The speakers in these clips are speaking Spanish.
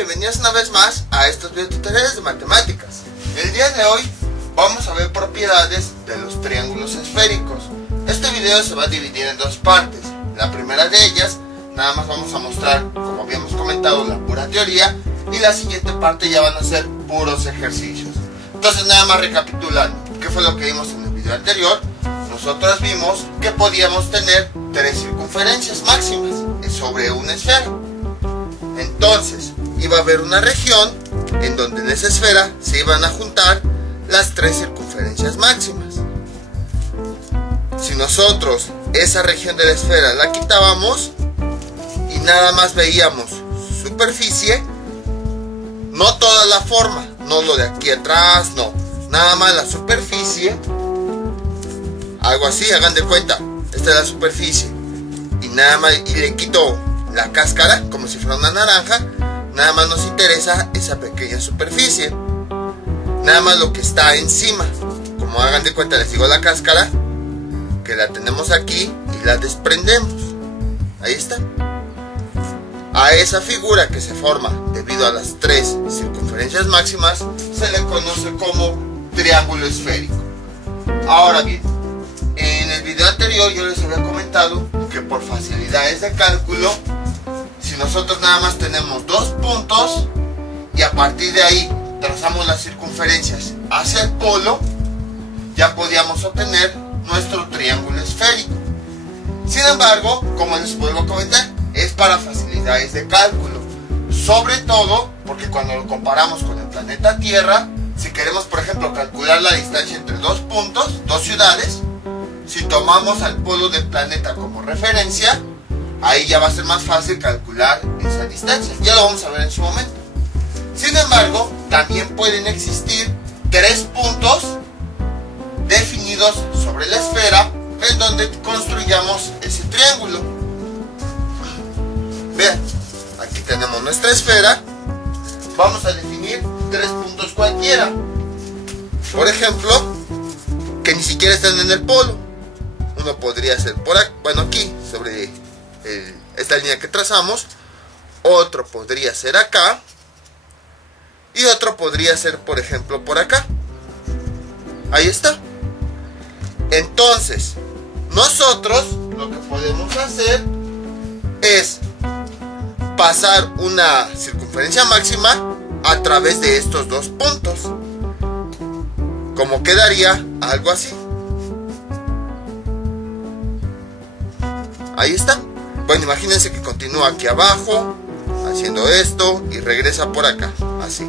bienvenidos una vez más a estos videotutoriales de matemáticas. El día de hoy vamos a ver propiedades de los triángulos esféricos. Este video se va a dividir en dos partes. La primera de ellas, nada más vamos a mostrar, como habíamos comentado, la pura teoría, y la siguiente parte ya van a ser puros ejercicios. Entonces, nada más recapitulando, ¿qué fue lo que vimos en el video anterior? Nosotros vimos que podíamos tener tres circunferencias máximas sobre una esfera. Entonces, iba a haber una región en donde en esa esfera se iban a juntar las tres circunferencias máximas. Si nosotros esa región de la esfera la quitábamos y nada más veíamos su superficie, no toda la forma, no lo de aquí atrás, no, nada más la superficie, algo así, hagan de cuenta, esta es la superficie, y nada más, y le quito la cáscara como si fuera una naranja, nada más nos interesa esa pequeña superficie, nada más lo que está encima, como hagan de cuenta, les digo la cáscara, que la tenemos aquí y la desprendemos, ahí está. A esa figura que se forma debido a las tres circunferencias máximas se le conoce como triángulo esférico. Ahora bien, en el video anterior yo les había comentado que por facilidades de cálculo, si nosotros nada más tenemos dos puntos y a partir de ahí trazamos las circunferencias hacia el polo, ya podíamos obtener nuestro triángulo esférico. Sin embargo, como les vuelvo a comentar, es para facilidades de cálculo, sobre todo porque cuando lo comparamos con el planeta Tierra, si queremos por ejemplo calcular la distancia entre dos puntos, dos ciudades, si tomamos al polo del planeta como referencia, ahí ya va a ser más fácil calcular esa distancia, ya lo vamos a ver en su momento. Sin embargo, también pueden existir tres puntos definidos sobre la esfera en donde construyamos ese triángulo. Vean, aquí tenemos nuestra esfera, vamos a definir tres puntos cualquiera, por ejemplo, que ni siquiera están en el polo. Uno podría ser por aquí, bueno, aquí sobre esta línea que trazamos, otro podría ser acá y otro podría ser por ejemplo por acá. Ahí está. Entonces nosotros lo que podemos hacer es pasar una circunferencia máxima a través de estos dos puntos, como quedaría algo así. Ahí está. Bueno, imagínense que continúa aquí abajo haciendo esto y regresa por acá, así.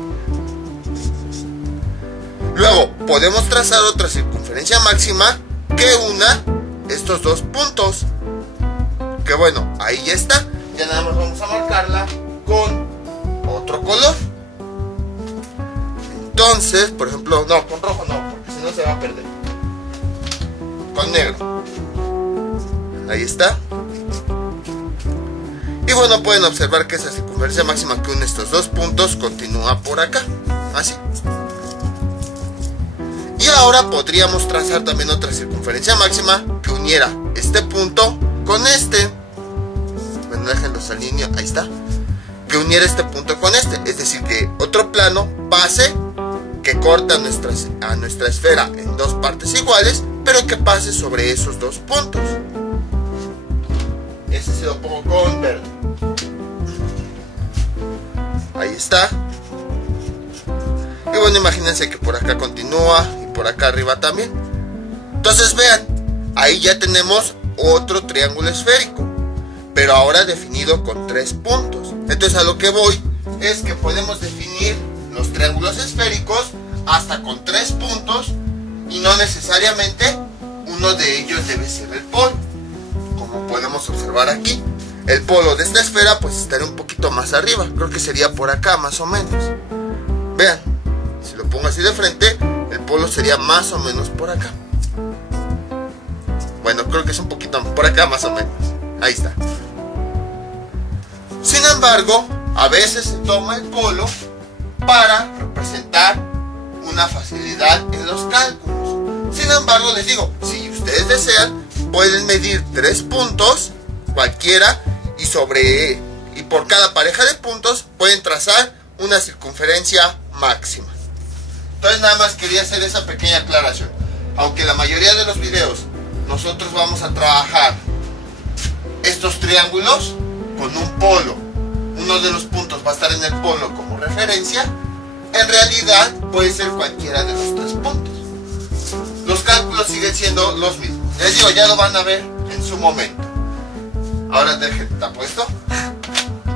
Luego podemos trazar otra circunferencia máxima que una estos dos puntos, que bueno, ahí ya está. Ya nada más vamos a marcarla con otro color. Entonces, por ejemplo, no, con rojo no, porque si no se va a perder. Con negro. Ahí está. Y bueno, pueden observar que esa circunferencia máxima que une estos dos puntos continúa por acá, así. Y ahora podríamos trazar también otra circunferencia máxima que uniera este punto con este. Bueno, déjenlos alineo, ahí está. Que uniera este punto con este, es decir, que otro plano pase, que corta a nuestra esfera en dos partes iguales, pero que pase sobre esos dos puntos. Ese se lo pongo con verde. Ahí está. Y bueno, imagínense que por acá continúa y por acá arriba también. Entonces vean, ahí ya tenemos otro triángulo esférico, pero ahora definido con tres puntos. Entonces a lo que voy es que podemos definir los triángulos esféricos hasta con tres puntos y no necesariamente uno de ellos debe ser el polo. Como podemos observar aquí, el polo de esta esfera pues estaría un poquito más arriba, creo que sería por acá más o menos. Vean, si lo pongo así de frente, el polo sería más o menos por acá. Bueno, creo que es un poquito por acá más o menos. Ahí está. Sin embargo, a veces se toma el polo para representar una facilidad en los cálculos. Sin embargo, les digo, si ustedes desean, pueden medir tres puntos cualquiera y por cada pareja de puntos pueden trazar una circunferencia máxima. Entonces nada más quería hacer esa pequeña aclaración. Aunque la mayoría de los videos nosotros vamos a trabajar estos triángulos con un polo, uno de los puntos va a estar en el polo como referencia, en realidad puede ser cualquiera de los tres puntos. Los cálculos siguen siendo los mismos. Les digo, ya lo van a ver en su momento. Ahora dejen tapo esto.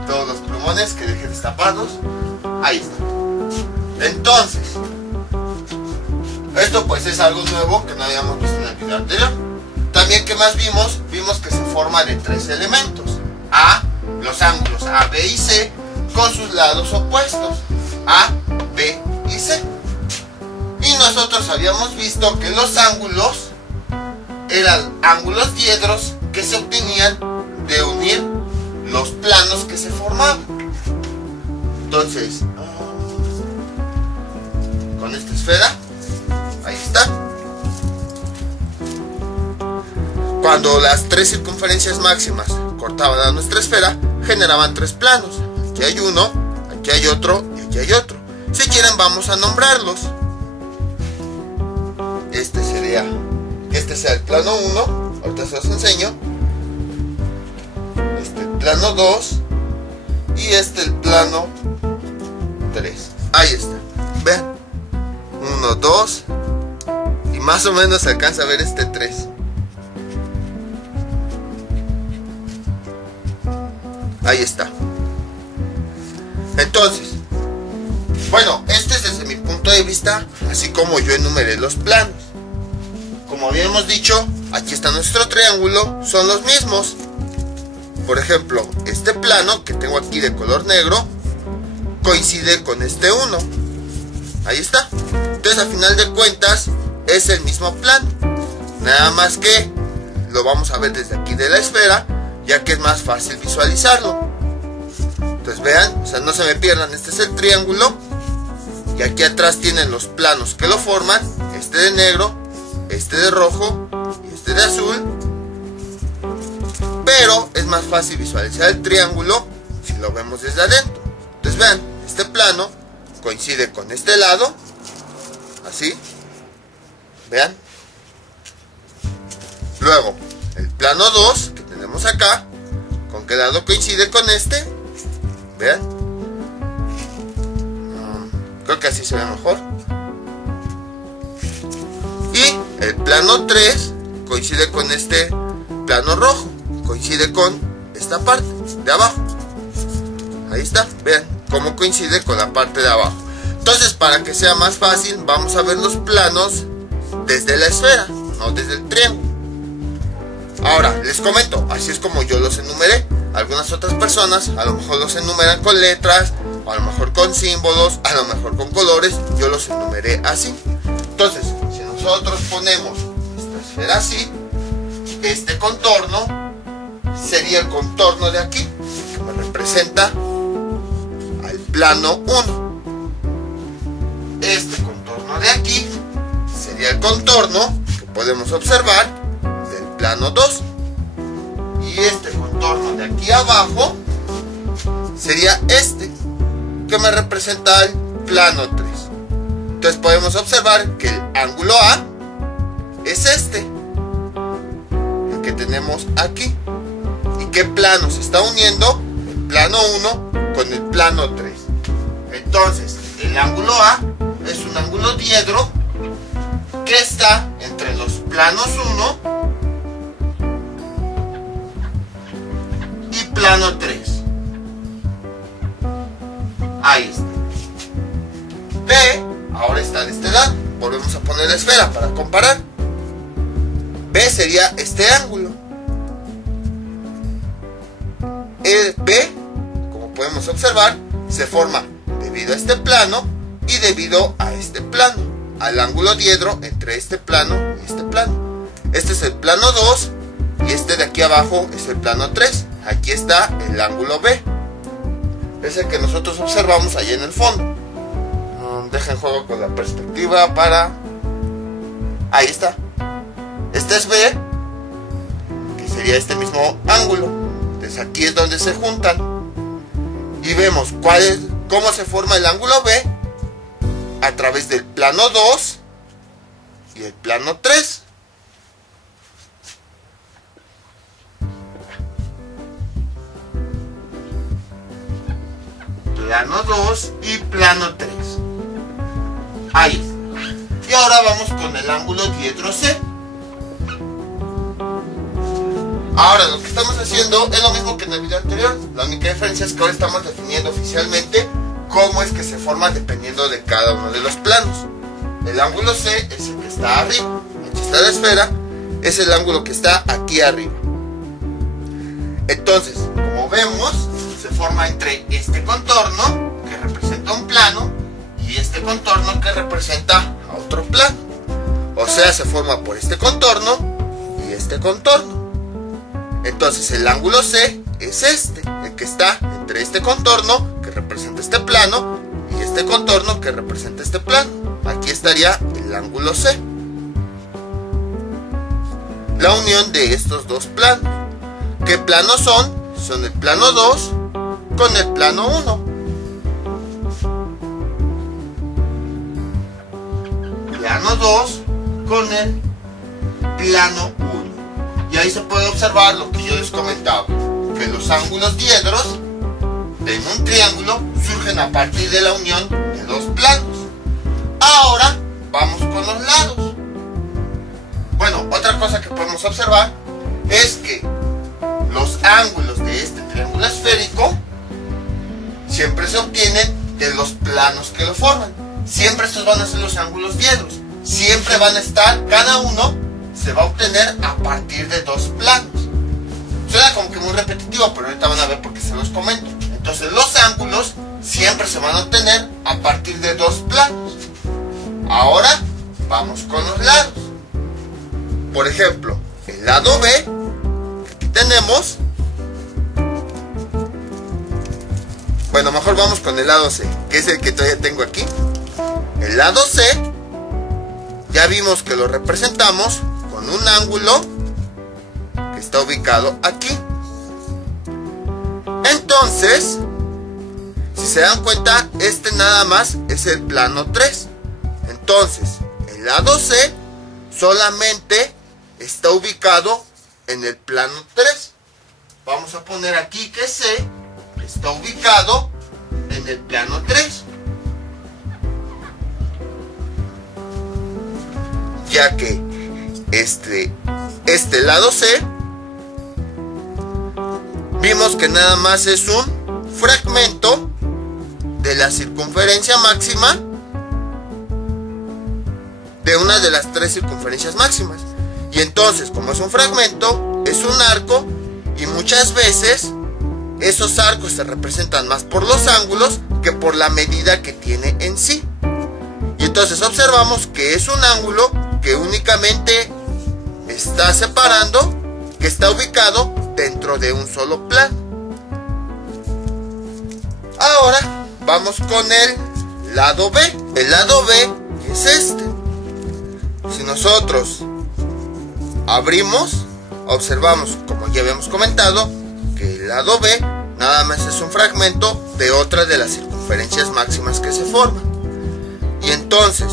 Todos los plumones que dejen destapados. Ahí está. Entonces, esto pues es algo nuevo que no habíamos visto en el video anterior. También, ¿qué más vimos? Vimos que se forma de tres elementos. Los ángulos A, B y C con sus lados opuestos. A, B y C. Y nosotros habíamos visto que los ángulos eran ángulos diedros que se obtenían de unir los planos que se formaban. Entonces, con esta esfera, ahí está. Cuando las tres circunferencias máximas cortaban a nuestra esfera, generaban tres planos. Aquí hay uno, aquí hay otro y aquí hay otro. Si quieren vamos a nombrarlos. Este sería el plano 1, ahorita se los enseño. Este el plano 2 y este el plano 3. Ahí está. Vean. 1, 2 y más o menos se alcanza a ver este 3. Ahí está. Entonces, bueno, este es desde mi punto de vista, así como yo enumeré los planos. Como habíamos dicho, aquí está nuestro triángulo, son los mismos. Por ejemplo, este plano que tengo aquí de color negro coincide con este 1. Ahí está. Entonces, a final de cuentas, es el mismo plano. Nada más que lo vamos a ver desde aquí de la esfera, ya que es más fácil visualizarlo. Entonces vean, o sea, no se me pierdan, este es el triángulo y aquí atrás tienen los planos que lo forman, este de negro, este de rojo y este de azul. Pero es más fácil visualizar el triángulo si lo vemos desde adentro. Entonces vean, este plano coincide con este lado, así, vean. Luego, el plano 2 que tenemos acá, ¿con qué lado coincide con este? Vean. Creo que así se ve mejor. Y el plano 3 coincide con este plano rojo, coincide con esta parte de abajo. Ahí está, vean cómo coincide con la parte de abajo. Entonces, para que sea más fácil, vamos a ver los planos desde la esfera, no desde el triángulo. Ahora, les comento, así es como yo los enumeré. Algunas otras personas a lo mejor los enumeran con letras, o a lo mejor con símbolos, a lo mejor con colores. Yo los enumeré así. Entonces, si nosotros ponemos esta esfera así, este contorno sería el contorno de aquí, que me representa al plano 1. Este contorno de aquí sería el contorno que podemos observar del plano 2. Y este contorno de aquí abajo sería este, que me representa el plano 3. Entonces podemos observar que el ángulo A es este, el que tenemos aquí. ¿Y qué plano se está uniendo? El plano 1 con el plano 3. Entonces, el ángulo A es un ángulo diedro que está entre los planos 1 y plano 3. Ahí está. B ahora está de este lado. Volvemos a poner la esfera para comparar. B sería este ángulo. El B, como podemos observar, se forma debido a este plano y debido a este plano, al ángulo diedro entre este plano y este plano. Este es el plano 2 y este de aquí abajo es el plano 3. Aquí está el ángulo B. Es el que nosotros observamos ahí en el fondo. Dejen juego con la perspectiva para... Ahí está. Este es B, que sería este mismo ángulo. Entonces aquí es donde se juntan. Y vemos cuál es cómo se forma el ángulo B a través del plano 2 y el plano 3. Plano 2 y plano 3. Ahí está. Y ahora vamos con el ángulo diedro C. Ahora lo que estamos haciendo es lo mismo que en el video anterior. La única diferencia es que ahora estamos definiendo oficialmente cómo es que se forma dependiendo de cada uno de los planos. El ángulo C es el que está arriba. Aquí está la esfera, es el ángulo que está aquí arriba. Entonces, como vemos, se forma entre este contorno, que representa un plano, y este contorno que representa a otro plano. O sea, se forma por este contorno y este contorno. Entonces el ángulo C es este, el que está entre este contorno que representa este plano y este contorno que representa este plano. Aquí estaría el ángulo C. La unión de estos dos planos. ¿Qué planos son? Son el plano 2 con el plano 1. Plano 2 con el plano 1. Y ahí se puede observar lo que yo les comentaba, que los ángulos diedros en un triángulo surgen a partir de la unión de dos planos. Ahora vamos con los lados. Bueno, otra cosa que podemos observar es que los ángulos de este triángulo esférico siempre se obtienen de los planos que lo forman. Siempre estos van a ser los ángulos diedros. Siempre van a estar, cada uno se va a obtener a partir de dos planos. Suena como que muy repetitivo, pero ahorita van a ver por qué se los comento. Entonces los ángulos siempre se van a obtener a partir de dos planos. Ahora vamos con los lados. Por ejemplo, el lado B, aquí tenemos. Bueno, mejor vamos con el lado C, que es el que todavía tengo aquí. El lado C, ya vimos que lo representamos con un ángulo que está ubicado aquí. Entonces, si se dan cuenta, este nada más es el plano 3. Entonces, el lado C solamente está ubicado en el plano 3. Vamos a poner aquí que C está ubicado en el plano 3. Ya que este lado C vimos que nada más es un fragmento de la circunferencia máxima de una de las tres circunferencias máximas. Y entonces, como es un fragmento, es un arco, y muchas veces esos arcos se representan más por los ángulos que por la medida que tiene en sí. Y entonces observamos que es un ángulo que únicamente está separando, que está ubicado dentro de un solo plano. Ahora vamos con el lado B. El lado B es este. Si nosotros abrimos, observamos, como ya habíamos comentado, que el lado B nada más es un fragmento de otra de las circunferencias máximas que se forman. Y entonces,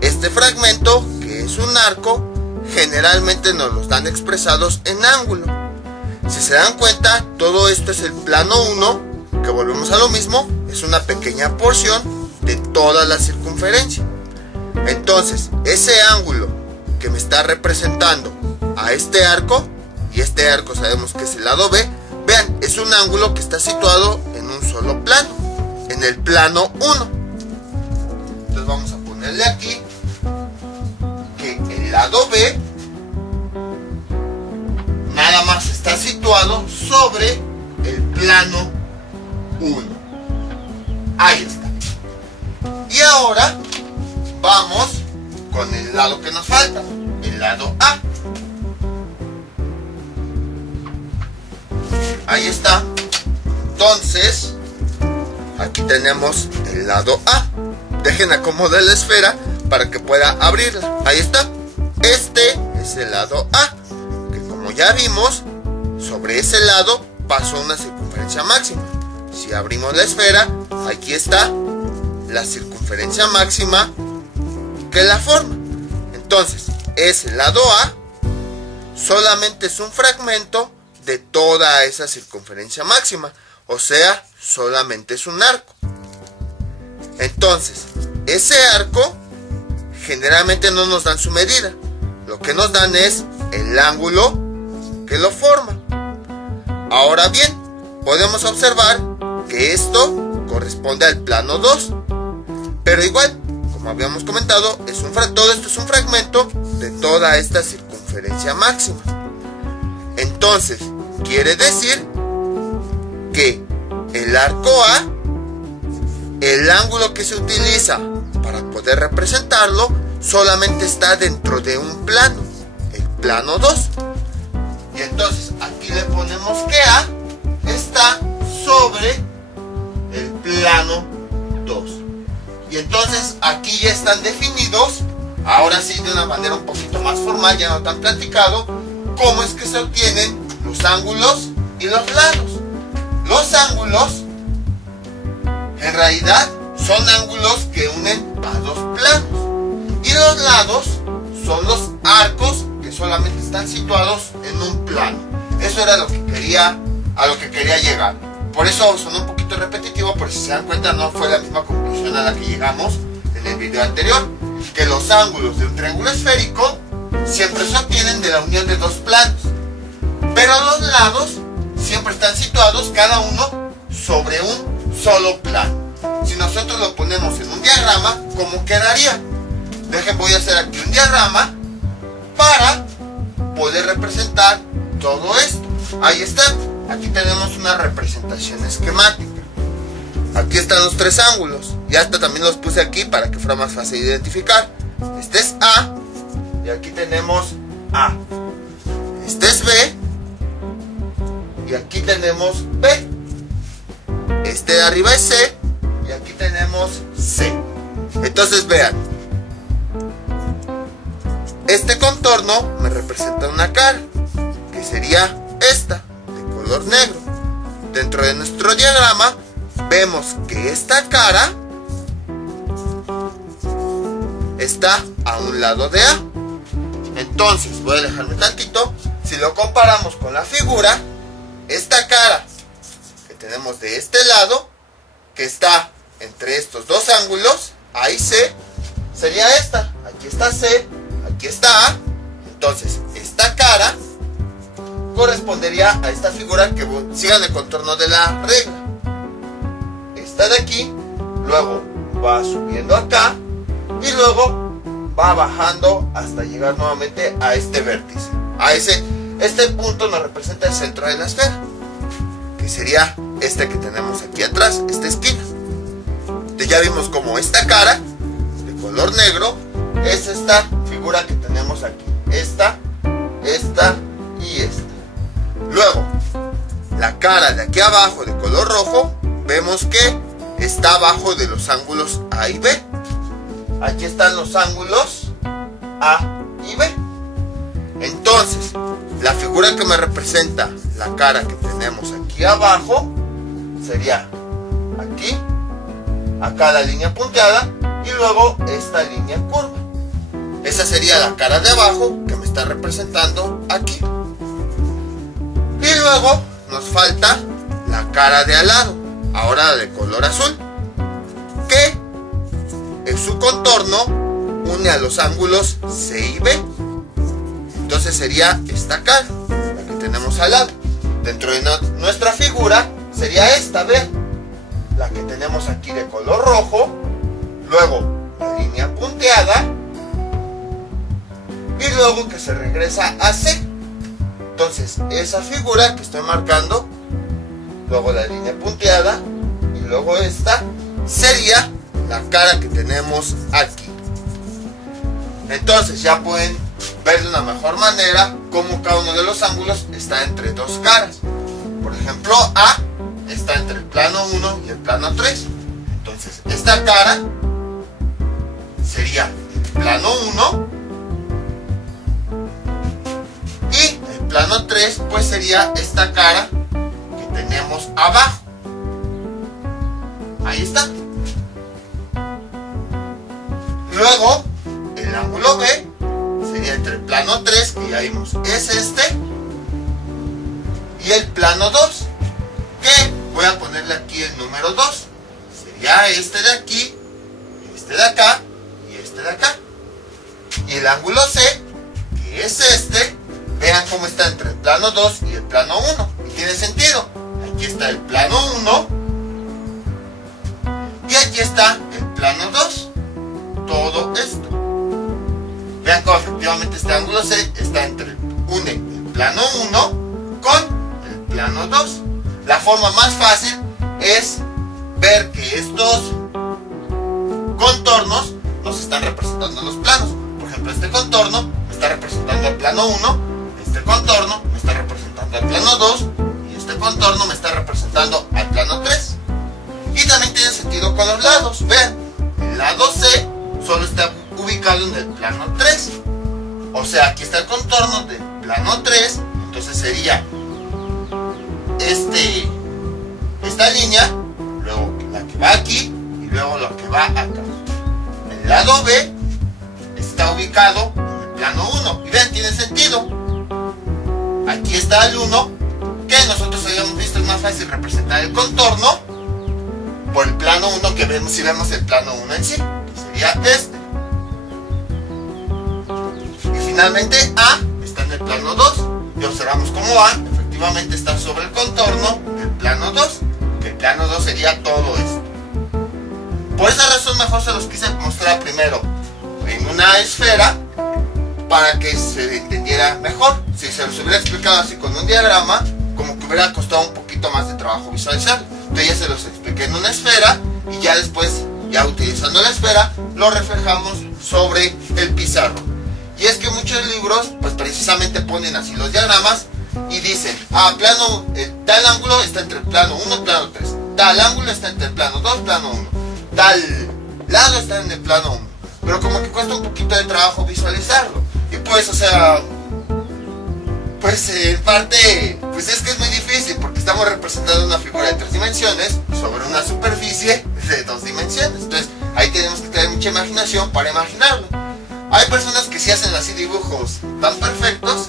este fragmento, que es un arco, generalmente nos los dan expresados en ángulo. Si se dan cuenta, todo esto es el plano 1, que volvemos a lo mismo, es una pequeña porción de toda la circunferencia. Entonces, ese ángulo que me está representando a este arco, y este arco sabemos que es el lado B, vean, es un ángulo que está situado en un solo plano, en el plano 1. Entonces vamos a ponerle aquí que el lado B nada más está situado sobre el plano 1. Ahí está. Y ahora vamos con el lado que nos falta, el lado A. Ahí está. Entonces, aquí tenemos el lado A. Dejen acomodar la esfera para que pueda abrirla. Ahí está. Este es el lado A, que como ya vimos, sobre ese lado pasó una circunferencia máxima. Si abrimos la esfera, aquí está la circunferencia máxima que la forma. Entonces, ese lado A solamente es un fragmento de toda esa circunferencia máxima, o sea, solamente es un arco. Entonces, ese arco generalmente no nos dan su medida, lo que nos dan es el ángulo que lo forma. Ahora bien, podemos observar que esto corresponde al plano 2, pero igual, como habíamos comentado, todo esto es un fragmento de toda esta circunferencia máxima. Entonces, quiere decir que el arco A, el ángulo que se utiliza para poder representarlo, solamente está dentro de un plano, el plano 2. Y entonces aquí le ponemos que A está sobre el plano 2. Y entonces aquí ya están definidos, ahora sí de una manera un poquito más formal, ya no tan platicado, cómo es que se obtienen los ángulos y los lados. Los ángulos en realidad son ángulos que unen a dos planos, y los lados son los arcos que solamente están situados en un plano. Eso era a lo que quería llegar. Por eso sonó un poquito repetitivo, pero si se dan cuenta no fue la misma conclusión a la que llegamos en el video anterior, que los ángulos de un triángulo esférico siempre se obtienen de la unión de dos planos, pero los lados siempre están situados cada uno sobre un solo plano. Si nosotros lo ponemos en un diagrama, ¿cómo quedaría? Voy a hacer aquí un diagrama para poder representar todo esto. Ahí está. Aquí tenemos una representación esquemática. Aquí están los tres ángulos. Y hasta también los puse aquí para que fuera más fácil de identificar. Este es A. Y aquí tenemos A. Este es B. Y aquí tenemos B. Este de arriba es C. Y aquí tenemos C. Entonces vean. Este contorno me representa una cara, que sería esta, de color negro. Dentro de nuestro diagrama vemos que esta cara está a un lado de A. Entonces, voy a alejarme tantito. Si lo comparamos con la figura, esta cara que tenemos de este lado, que está entre estos dos ángulos, A y C, sería esta. Aquí está C, aquí está A. Entonces, esta cara correspondería a esta figura que sigan el contorno de la regla. Esta de aquí, luego va subiendo acá y luego va bajando hasta llegar nuevamente a este vértice. Este punto nos representa el centro de la esfera, que sería este que tenemos aquí atrás, esta esquina. Entonces ya vimos como esta cara de color negro es esta figura que tenemos aquí, esta y esta. Luego, la cara de aquí abajo de color rojo, vemos que está abajo de los ángulos A y B. Aquí están los ángulos A y B. Entonces, la figura que me representa la cara que tenemos aquí abajo sería aquí, acá la línea punteada y luego esta línea curva. Esa sería la cara de abajo que me está representando aquí. Y luego nos falta la cara de al lado, ahora de color azul, que en su contorno une a los ángulos C y B. Entonces sería esta cara, la que tenemos al lado. Dentro de nuestra figura sería esta, vean, la que tenemos aquí de color rojo, luego la línea punteada y luego que se regresa a C. Entonces esa figura que estoy marcando, luego la línea punteada y luego esta, sería la cara que tenemos aquí. Entonces ya pueden ver de una mejor manera cómo cada uno de los ángulos está entre dos caras. Por ejemplo, A está entre el plano 1 y el plano 3. Entonces esta cara sería el plano 1 y el plano 3 pues sería esta cara que tenemos abajo. Ahí está. Luego, el ángulo B sería entre el plano 3, que ya vimos, es este, y el plano 2, que voy a ponerle aquí el número 2. Sería este de aquí, este de acá y este de acá. Y el ángulo C, que es este, vean cómo está entre el plano 2 y el plano 1. Y tiene sentido. Aquí está el plano 1 y aquí está el plano 2. Todo esto. Vean cómo efectivamente este ángulo C está entre el plano 1 con el plano 2. La forma más fácil es ver que estos contornos nos están representando en los planos. Por ejemplo, este contorno me está representando el plano 1, este contorno me está representando el plano 2 y este contorno me está representando al plano 3. Y también tiene sentido con los lados. Vean, el lado C solo está ubicado en el plano 3. O sea, aquí está el contorno del plano 3. Entonces sería esta línea, luego la que va aquí y luego la que va acá. El lado B está ubicado en el plano 1. Y vean, tiene sentido. Aquí está el 1, que nosotros habíamos visto es más fácil representar el contorno por el plano 1 que vemos si vemos el plano 1 en sí, que sería este. Y finalmente A está en el plano 2 y observamos cómo A efectivamente está sobre el contorno del plano 2, que el plano 2 sería todo esto. Por esa razón mejor se los quise mostrar primero en una esfera para que se entendiera mejor. Si se los hubiera explicado así con un diagrama, como que hubiera costado un poquito más de trabajo visualizarlo. Entonces ya se los expliqué en una esfera y ya después, ya utilizando la esfera, lo reflejamos sobre el pizarro. Y es que muchos libros pues precisamente ponen así los diagramas y dicen, tal ángulo está entre el plano 1 y el plano 3, tal ángulo está entre el plano 2 y el plano 1, tal lado está en el plano 1, pero como que cuesta un poquito de trabajo visualizarlo. Y pues, o sea, pues en parte, pues es que es muy difícil porque estamos representando una figura de 3 dimensiones sobre una superficie de 2 dimensiones. Entonces ahí tenemos que tener mucha imaginación para imaginarlo. Hay personas que sí hacen así dibujos tan perfectos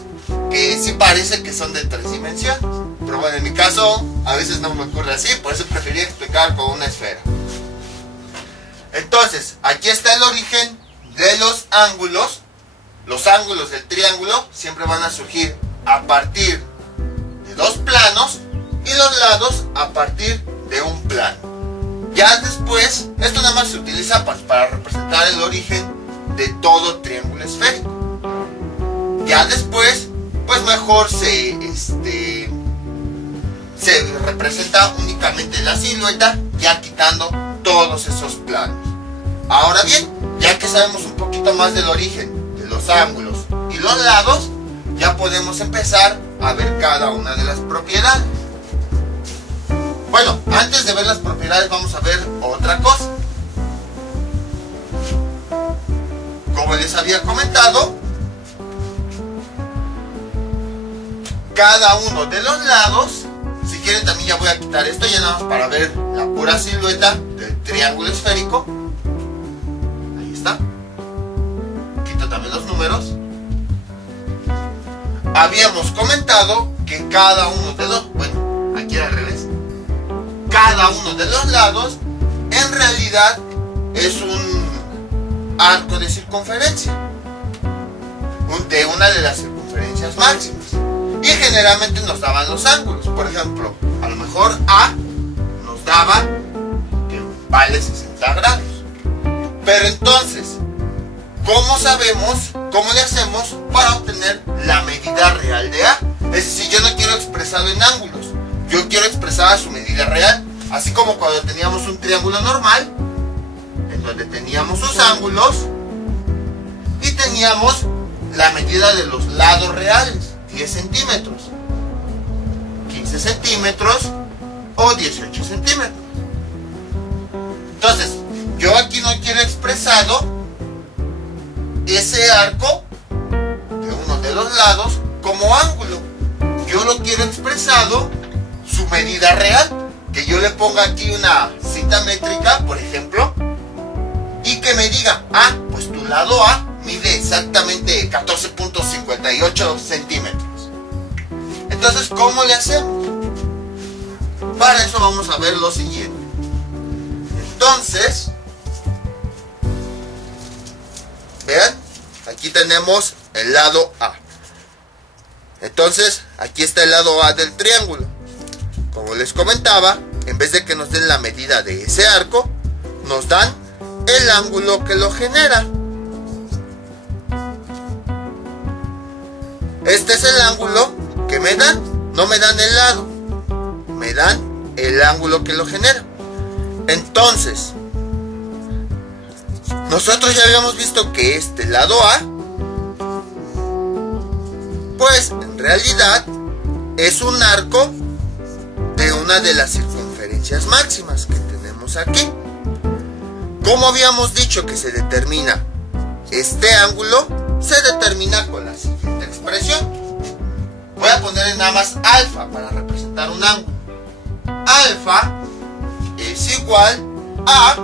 que sí parece que son de 3 dimensiones. Pero bueno, en mi caso a veces no me ocurre así, por eso preferí explicar con una esfera. Entonces, aquí está el origen de los ángulos. Los ángulos del triángulo siempre van a surgir a partir de 2 planos y los lados a partir de un plano. Ya después, esto nada más se utiliza para representar el origen de todo triángulo esférico. Ya después, pues mejor se representa únicamente la silueta, ya quitando todos esos planos. Ahora bien, ya que sabemos un poquito más del origen de los ángulos y los lados, ya podemos empezar a ver cada una de las propiedades. Bueno, antes de ver las propiedades vamos a ver otra cosa. Como les había comentado, cada uno de los lados, si quieren también ya voy a quitar esto ya nada más para ver la pura silueta del triángulo esférico. Ahí está. Quito también los números. Habíamos comentado que cada uno de los, bueno, aquí al revés, cada uno de los lados en realidad es un arco de circunferencia, de una de las circunferencias máximas, y generalmente nos daban los ángulos. Por ejemplo, a lo mejor A nos daba que vale 60 grados, pero entonces, ¿cómo sabemos, cómo le hacemos para obtener la medida real de A? Es decir, yo no quiero expresarlo en ángulos, yo quiero expresar su medida real, así como cuando teníamos un triángulo normal, en donde teníamos sus ángulos y teníamos la medida de los lados reales, 10 centímetros, 15 centímetros o 18 centímetros. Entonces, yo aquí no quiero expresado ese arco de uno de los lados como ángulo, yo lo quiero expresado su medida real, que yo le ponga aquí una cinta métrica, por ejemplo, y que me diga, pues tu lado A mide exactamente 14.58 centímetros. Entonces, ¿cómo le hacemos? Para eso vamos a ver lo siguiente. Entonces, vean, aquí tenemos el lado A. Entonces, aquí está el lado A del triángulo. Como les comentaba, en vez de que nos den la medida de ese arco, nos dan el ángulo que lo genera. Este es el ángulo que me dan. No me dan el lado, me dan el ángulo que lo genera. Entonces, nosotros ya habíamos visto que este lado A, pues en realidad es un arco de una de las circunferencias máximas que tenemos aquí. Como habíamos dicho que se determina este ángulo, se determina con la siguiente expresión. Voy a poner nada más alfa para representar un ángulo. Alfa es igual a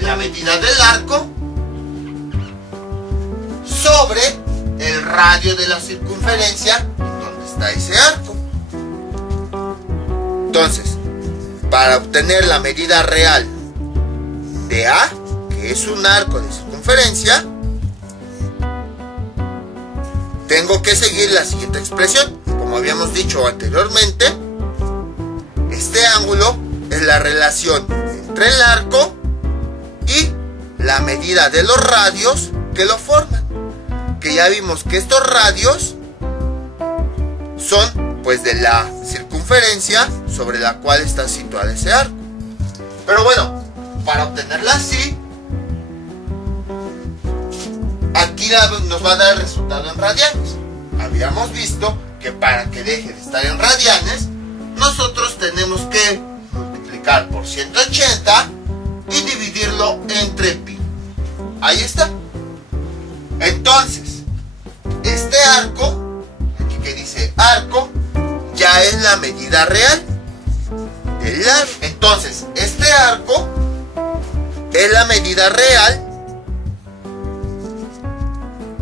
la medida del arco sobre el radio de la circunferencia donde está ese arco. Entonces, para obtener la medida real de A, que es un arco de circunferencia, tengo que seguir la siguiente expresión. Como habíamos dicho anteriormente, este ángulo es la relación entre el arco y la medida de los radios que lo forman. Que ya vimos que estos radios son pues de la circunferencia sobre la cual está situado ese arco. Pero bueno, para obtenerla así, aquí nos va a dar el resultado en radianes. Habíamos visto que para que deje de estar en radianes, nosotros tenemos que multiplicar por 180 y dividirlo entre pi. Ahí está. Entonces, este arco, aquí que dice arco, ya es la medida real del arco. Entonces, este arco es la medida real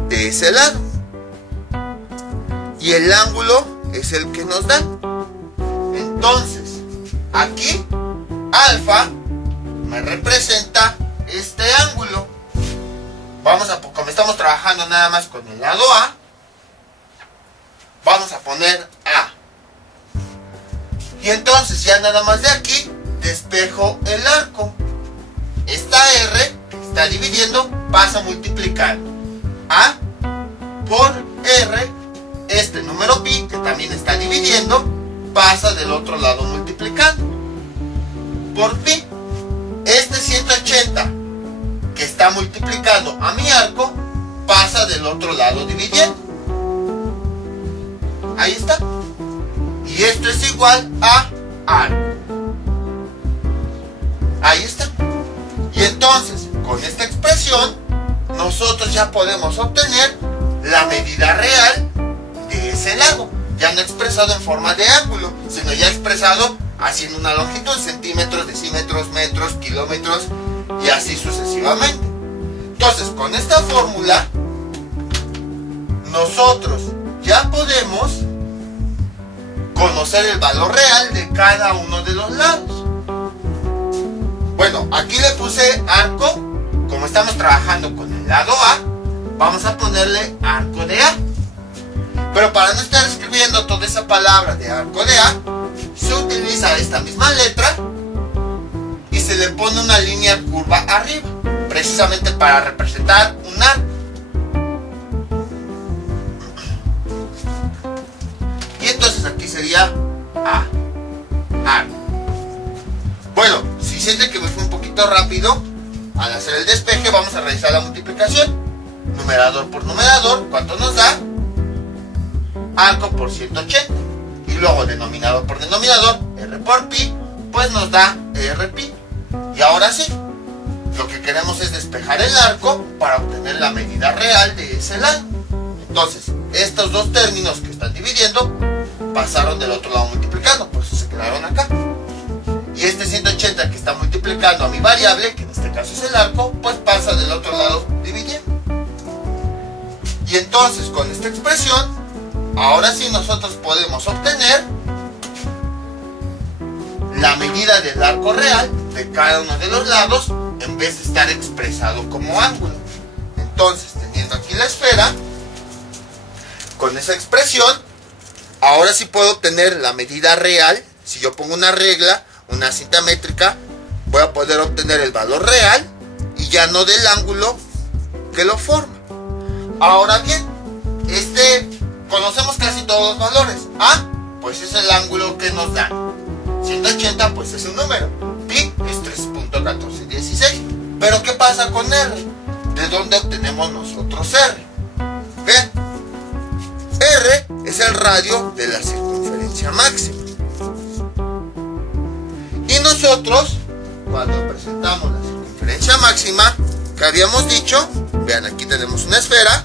de ese lado. Y el ángulo es el que nos da. Entonces, aquí, alfa me representa este ángulo. Como estamos trabajando nada más con el lado A, vamos a poner A. Y entonces ya nada más de aquí despejo el arco. Esta R que está dividiendo pasa a multiplicar A por R. Este número pi que también está dividiendo pasa del otro lado multiplicando por pi. Este 180 que está multiplicando a mi arco pasa del otro lado dividiendo. Ahí está. Y esto es igual a arco. Ahí está. Y entonces, con esta expresión, nosotros ya podemos obtener la medida real de ese lado. Ya no expresado en forma de ángulo, sino ya expresado haciendo una longitud, centímetros, decímetros, metros, kilómetros y así sucesivamente. Entonces, con esta fórmula, nosotros ya podemos conocer el valor real de cada uno de los lados. Bueno, aquí le puse arco. Como estamos trabajando con el lado A, vamos a ponerle arco de A. Pero para no estar escribiendo toda esa palabra de arco de A, se utiliza esta misma letra y se le pone una línea curva arriba, precisamente para representar un arco. Y entonces aquí sería A, arco. Bueno, si sienten que me fue un poquito rápido, al hacer el despeje vamos a realizar la multiplicación. Numerador por numerador, ¿cuánto nos da? Arco por 180. Y luego denominador por denominador, R por pi, pues nos da R pi. Y ahora sí, lo que queremos es despejar el arco para obtener la medida real de ese lado. Entonces, estos dos términos que están dividiendo pasaron del otro lado multiplicando. multiplicando, por eso se quedaron acá. Y este 180 que está multiplicando a mi variable, que en este caso es el arco, pues pasa del otro lado dividiendo. Y entonces con esta expresión, ahora sí nosotros podemos obtener la medida del arco real de cada uno de los lados, en vez de estar expresado como ángulo. Entonces, teniendo aquí la esfera, con esa expresión, ahora sí puedo obtener la medida real. Si yo pongo una regla, una cinta métrica, voy a poder obtener el valor real y ya no del ángulo que lo forma. Ahora bien, conocemos casi todos los valores. A, pues es el ángulo que nos dan. 180, pues es un número. Pi es 3.1416. Pero ¿qué pasa con R? ¿De dónde obtenemos nosotros R? Vean, R es el radio de la circunferencia máxima. Y nosotros, cuando presentamos la circunferencia máxima, que habíamos dicho, vean, aquí tenemos una esfera,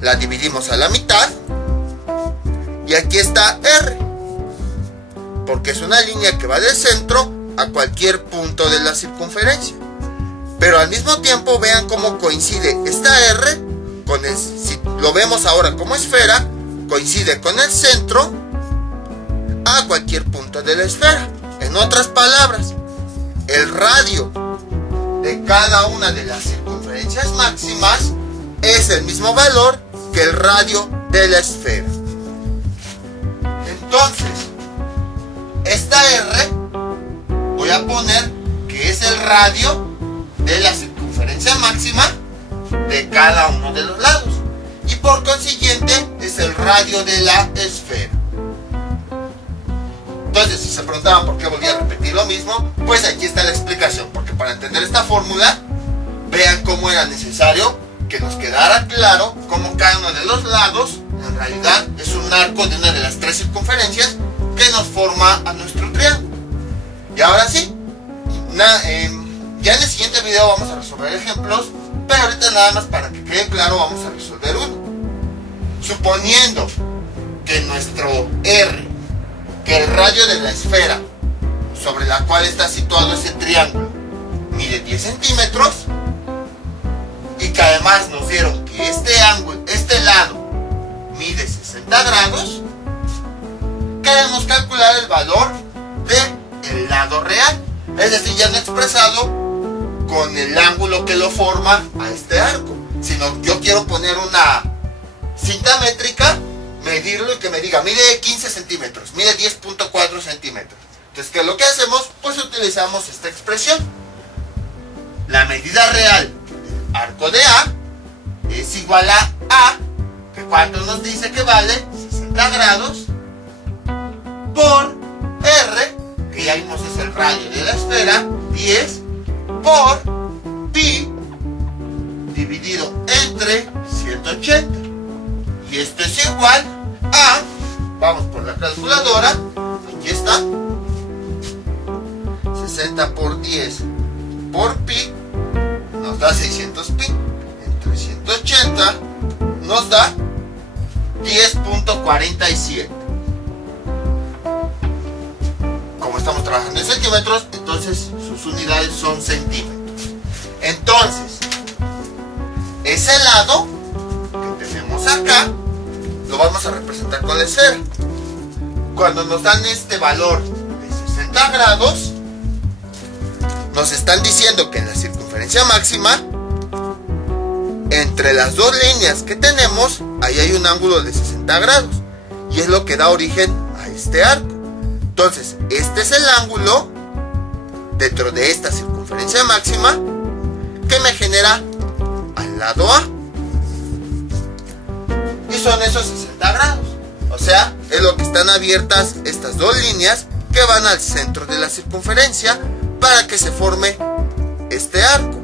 la dividimos a la mitad, y aquí está R, porque es una línea que va del centro a cualquier punto de la circunferencia. Pero al mismo tiempo vean cómo coincide esta R con el, si lo vemos ahora como esfera, coincide con el centro a cualquier punto de la esfera. En otras palabras, el radio de cada una de las circunferencias máximas es el mismo valor que el radio de la esfera. Entonces, esta R voy a poner que es el radio de la circunferencia máxima de cada uno de los lados, y por consiguiente es el radio de la esfera. Entonces, si se preguntaban por qué volví a repetir lo mismo, pues aquí está la explicación, porque para entender esta fórmula, vean cómo era necesario que nos quedara claro cómo cada uno de los lados en realidad es un arco de una de las tres circunferencias que nos forma a nuestro triángulo. Y ahora sí, ya en el siguiente video vamos a resolver ejemplos, pero ahorita nada más para que quede claro vamos a resolver uno. Suponiendo que nuestro R, que el radio de la esfera sobre la cual está situado ese triángulo, mide 10 centímetros, y que además nos dieron que este lado mide 60 grados, queremos calcular el valor del lado real, es decir, ya no expresado con el ángulo que lo forma a este arco, sino yo quiero poner una cinta métrica, medirlo y que me diga, mide 15 centímetros, mide 10.4 centímetros. Entonces, ¿qué es lo que hacemos? Pues utilizamos esta expresión. La medida real del arco de A es igual a, que cuánto nos dice que vale, 60 grados, por R, que ya vimos es el radio de la esfera, 10, por pi, dividido entre 180. Y esto es igual a, vamos por la calculadora, aquí está, 60 por 10 por pi, nos da 600 pi, entre 180 nos da 10.47. Como estamos trabajando en centímetros, entonces sus unidades son centímetros. Entonces, ese lado que tenemos acá lo vamos a representar con la esfera. Cuando nos dan este valor de 60 grados, nos están diciendo que en la circunferencia máxima, entre las dos líneas que tenemos, ahí hay un ángulo de 60 grados, y es lo que da origen a este arco. Entonces, este es el ángulo dentro de esta circunferencia máxima que me genera al lado A. Y son esos 60 grados. O sea, es lo que están abiertas estas dos líneas que van al centro de la circunferencia para que se forme este arco.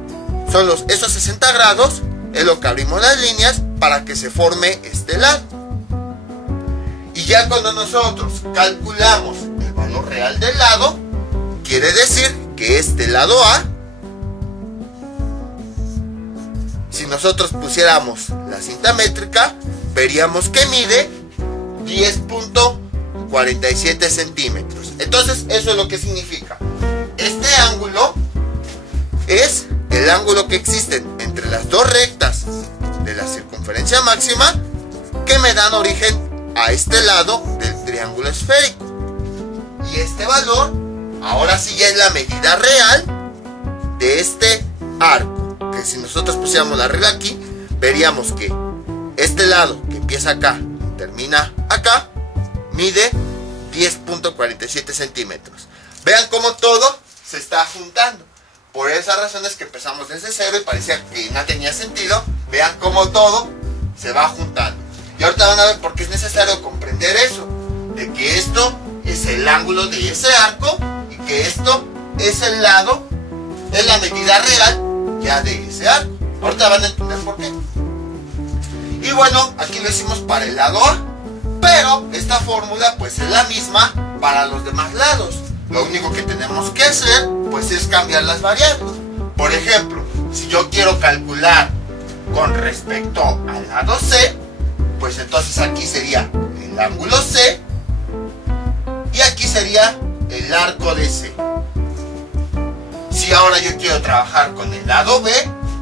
Son esos 60 grados, es lo que abrimos las líneas para que se forme este lado. Y ya cuando nosotros calculamos el valor real del lado, quiere decir que este lado A, si nosotros pusiéramos la cinta métrica, veríamos que mide 10.47 .47 centímetros. Entonces eso es lo que significa. Este ángulo es el ángulo que existe entre las dos rectas de la circunferencia máxima que me dan origen a este lado del triángulo esférico. Y este valor ahora sí ya es la medida real de este arco, que si nosotros pusiéramos la regla aquí, veríamos que este lado que empieza acá y termina acá mide 10.47 centímetros. Vean cómo todo se está juntando. Por esas razones que empezamos desde cero y parecía que no tenía sentido, vean cómo todo se va juntando. Y ahorita van a ver por qué es necesario comprender eso, de que esto es el ángulo de ese arco y que esto es el lado, es la medida real ya de ese arco. Ahorita van a entender por qué. Y bueno, aquí lo hicimos para el lado A, pero esta fórmula pues es la misma para los demás lados. Lo único que tenemos que hacer pues es cambiar las variables. Por ejemplo, si yo quiero calcular con respecto al lado C, pues entonces aquí sería el ángulo C y aquí sería el arco de C. Si ahora yo quiero trabajar con el lado B,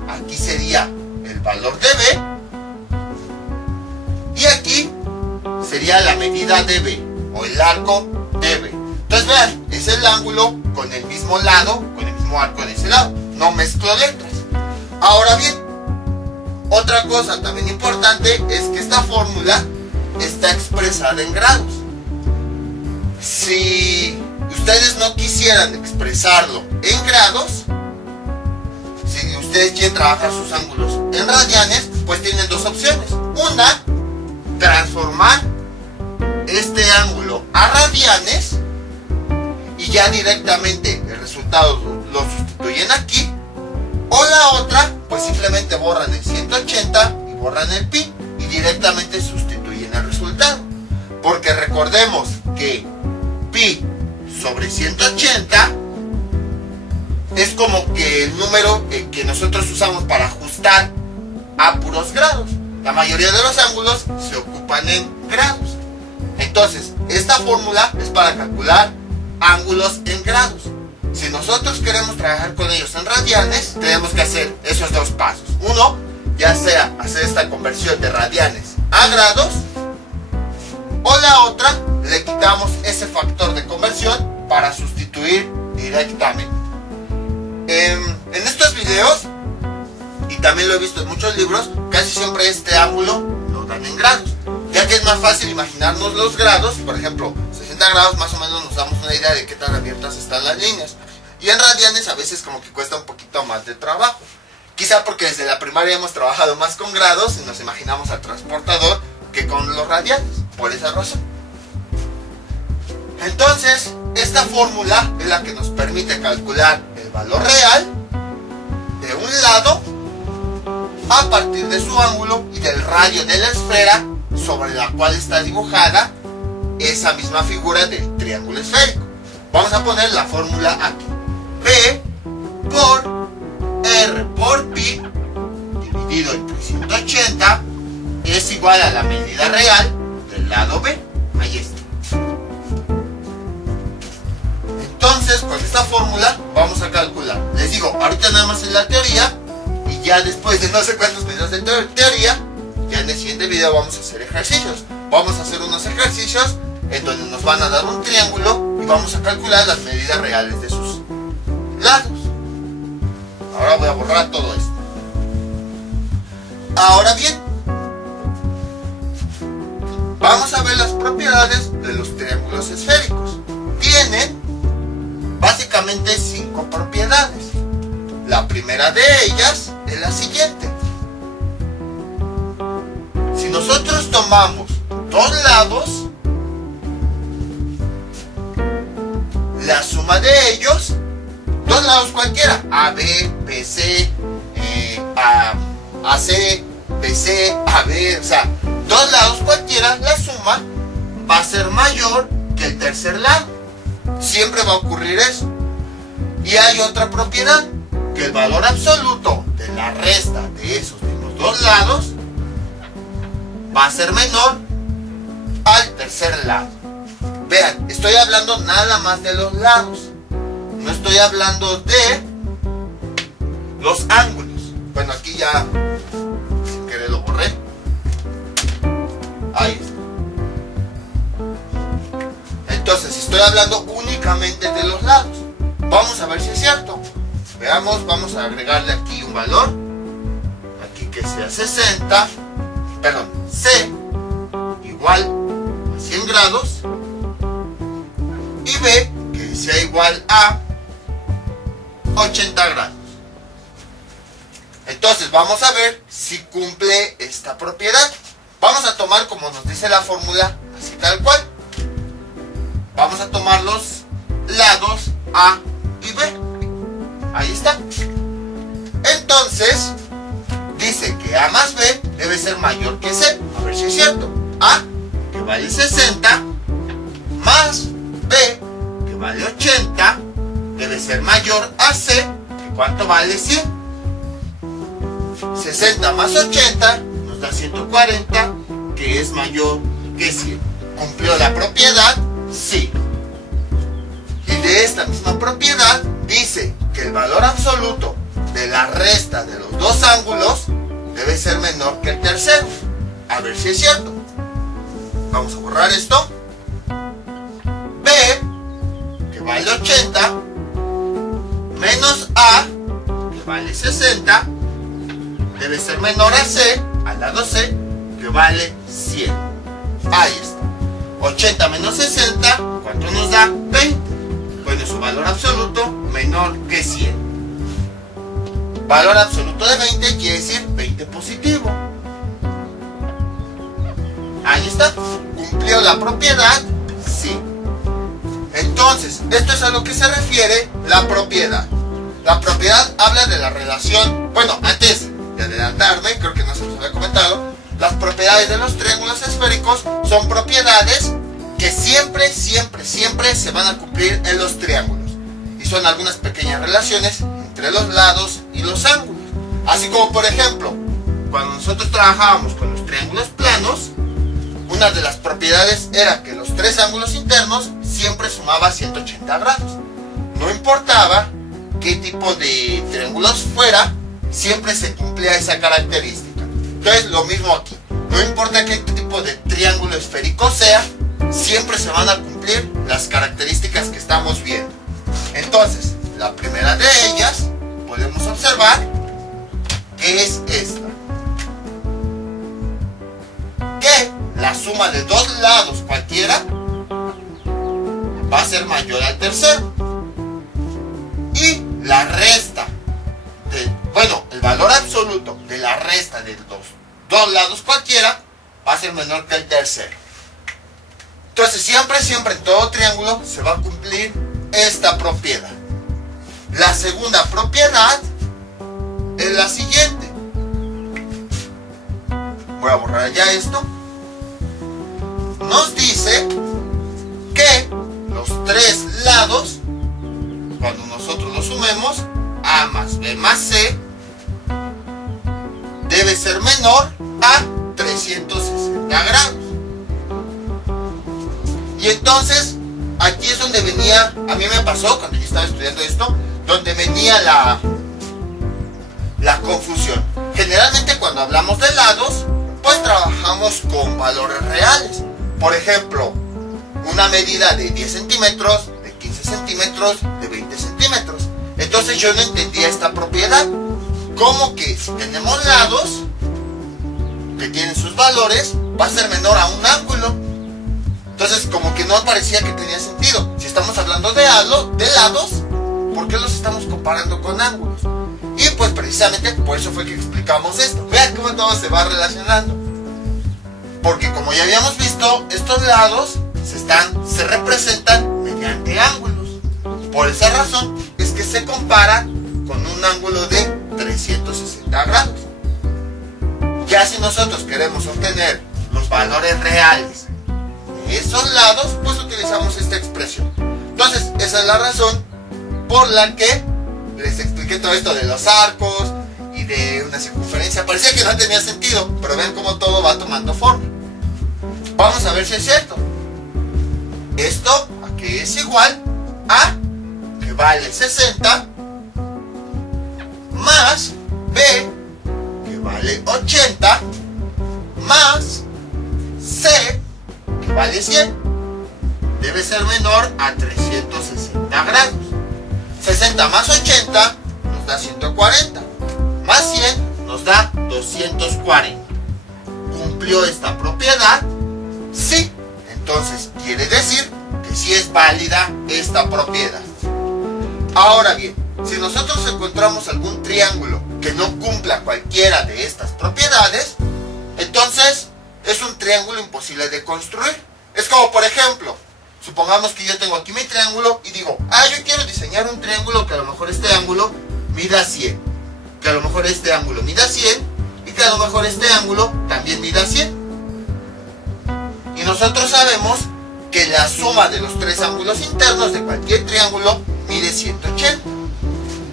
aquí sería el valor de B y aquí sería la medida de B o el arco de B. Entonces vean, es el ángulo con el mismo lado, con el mismo arco de ese lado. No mezclo letras. Ahora bien, otra cosa también importante es que esta fórmula está expresada en grados. Si ustedes no quisieran expresarlo en grados, si ustedes quieren trabajar sus ángulos en radianes, pues tienen dos opciones. Una, transformar este ángulo a radianes y ya directamente el resultado lo sustituyen aquí. O la otra, pues simplemente borran el 180 y borran el pi y directamente sustituyen el resultado. Porque recordemos que pi sobre 180 es como que el número que nosotros usamos para ajustar a puros grados. La mayoría de los ángulos se ocupan en grados. Entonces, esta fórmula es para calcular ángulos en grados. Si nosotros queremos trabajar con ellos en radianes, tenemos que hacer esos dos pasos. Uno, ya sea hacer esta conversión de radianes a grados, o la otra, le quitamos ese factor de conversión para sustituir directamente. En estos videos, y también lo he visto en muchos libros, casi siempre este ángulo lo dan en grados, ya que es más fácil imaginarnos los grados. Por ejemplo, 60 grados más o menos nos damos una idea de qué tan abiertas están las líneas, y en radianes a veces como que cuesta un poquito más de trabajo, quizá porque desde la primaria hemos trabajado más con grados y nos imaginamos al transportador que con los radianes, por esa razón. Entonces, esta fórmula es la que nos permite calcular el valor real de un lado a partir de su ángulo y del radio de la esfera sobre la cual está dibujada esa misma figura del triángulo esférico. Vamos a poner la fórmula aquí. P por R por pi dividido entre 180 es igual a la medida real del lado B. Ahí está. Entonces, con esta fórmula vamos a calcular. Les digo, ahorita nada más en la teoría, y ya después de no sé cuántos videos de teoría, ya en el siguiente video vamos a hacer ejercicios. Vamos a hacer unos ejercicios en donde nos van a dar un triángulo y vamos a calcular las medidas reales de sus lados. Ahora voy a borrar todo esto. Ahora bien, vamos a ver las propiedades de los triángulos esféricos. Tienen básicamente 5 propiedades. La primera de ellas es la siguiente. Si nosotros tomamos dos lados, la suma de ellos, dos lados cualquiera, AB, BC, AC, BC, AB, o sea, dos lados cualquiera, la suma va a ser mayor que el tercer lado. Siempre va a ocurrir eso. Y hay otra propiedad, que el valor absoluto de la resta de esos mismos dos lados va a ser menor al tercer lado. Vean, estoy hablando nada más de los lados. No estoy hablando de los ángulos. Bueno, aquí ya sin querer lo borré. Ahí está. Entonces, estoy hablando únicamente de los lados. Vamos a ver si es cierto. Veamos, vamos a agregarle aquí un valor. Aquí que sea 60. Perdón, C igual a 100 grados. Y B que sea igual a 80 grados. Entonces, vamos a ver si cumple esta propiedad. Vamos a tomar como nos dice la fórmula, así tal cual. Vamos a tomar los lados A y B. Ahí está. Entonces, dice que A más B debe ser mayor que C. A ver si es cierto. A, que vale 60, más B, que vale 80, debe ser mayor a C, que ¿cuánto vale 100? 60 más 80 nos da 140, que es mayor que 100. ¿Cumplió la propiedad? Sí. Y de esta misma propiedad dice que el valor absoluto de la resta de los dos ángulos debe ser menor que el tercero. A ver si es cierto. Vamos a borrar esto. B, que vale 80, menos A, que vale 60, debe ser menor a C, al lado C, que vale 100. Ahí está. 80 menos 60, ¿cuánto nos da? 20. Bueno, su valor absoluto menor que 100. Valor absoluto de 20 quiere decir 20 positivo. Ahí está. ¿Cumplió la propiedad? Sí. Entonces, esto es a lo que se refiere la propiedad. La propiedad habla de la relación. Bueno, antes de adelantarme, creo que no se los había comentado, las propiedades de los triángulos esféricos son propiedades que siempre se van a cumplir en los triángulos. Y son algunas pequeñas relaciones entre los lados y los ángulos. Así como, por ejemplo, cuando nosotros trabajábamos con los triángulos planos, una de las propiedades era que los tres ángulos internos siempre sumaba 180 grados. No importaba qué tipo de triángulos fuera, siempre se cumplía esa característica. Entonces, lo mismo aquí. No importa qué tipo de triángulo esférico sea, siempre se van a cumplir las características que estamos viendo. Entonces, la primera de ellas, podemos observar que es esta. Que la suma de dos lados cualquiera va a ser mayor al tercero. Y la resta el valor absoluto de la resta de los dos lados cualquiera va a ser menor que el tercero. Entonces siempre en todo triángulo se va a cumplir esta propiedad. La segunda propiedad es la siguiente. Voy a borrar ya esto. Nos dice que los tres lados, cuando nosotros los sumemos, A más B más C, debe ser menor a 360 grados. Y entonces, aquí es donde venía, a mí me pasó cuando yo estaba estudiando esto, donde venía la confusión. Generalmente cuando hablamos de lados, pues trabajamos con valores reales. Por ejemplo, una medida de 10 centímetros, de 15 centímetros, de 20 centímetros. Entonces yo no entendía esta propiedad. ¿Cómo que si tenemos lados que tienen sus valores, va a ser menor a un ángulo? Entonces como que no parecía que tenía sentido. Si estamos hablando de lados, ¿por qué los estamos comparando con ángulos? Y pues precisamente por eso fue que explicamos esto. Vean cómo todo se va relacionando. Porque como ya habíamos visto, estos lados se representan mediante ángulos. Por esa razón es que se compara con un ángulo de 360 grados. Ya si nosotros queremos obtener los valores reales de esos lados, pues utilizamos esta expresión. Entonces, esa es la razón por la que les expliqué todo esto de los arcos y de una circunferencia. Parecía que no tenía sentido, pero ven cómo todo va tomando forma. Vamos a ver si es cierto. Esto a que es igual a que vale 60 más B que vale 80 más C que vale 100. Debe ser menor a 360 grados. 60 más 80 nos da 140. Más 100 nos da 240. ¿Cumplió esta propiedad? Sí. Entonces quiere decir que sí es válida esta propiedad. Ahora bien, si nosotros encontramos algún triángulo que no cumpla cualquiera de estas propiedades, entonces es un triángulo imposible de construir. Es como, por ejemplo, supongamos que yo tengo aquí mi triángulo y digo, yo quiero diseñar un triángulo que a lo mejor este ángulo mida 100, que a lo mejor este ángulo mida 100 y que a lo mejor este ángulo también mida 100. Y nosotros sabemos que la suma de los tres ángulos internos de cualquier triángulo mide 180.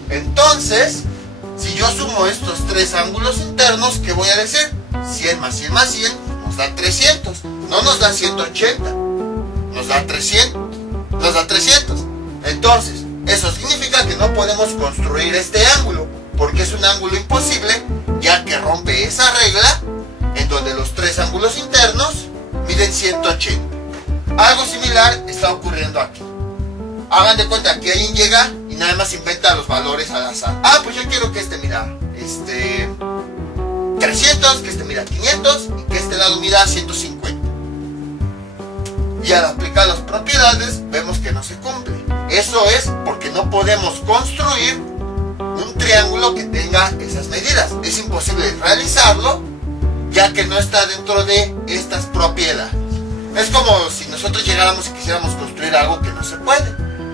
Entonces, si yo sumo estos tres ángulos internos, ¿qué voy a decir? 100 más 100 más 100 nos da 300. No nos da 180, nos da 300. Nos da 300. Entonces, eso significa que no podemos construir este ángulo, porque es un ángulo imposible, ya que rompe esa regla en donde los tres ángulos internos miden 180. Algo similar está ocurriendo aquí. Hagan de cuenta que alguien llega y nada más inventa los valores al azar. Pues yo quiero que este mida 300, que este mida 500 y que este lado mida 150. Y al aplicar las propiedades vemos que no se cumple. Eso es porque no podemos construir un triángulo que tenga esas medidas. Es imposible realizarlo, ya que no está dentro de estas propiedades. Es como si nosotros llegáramos y quisiéramos construir algo que no se puede.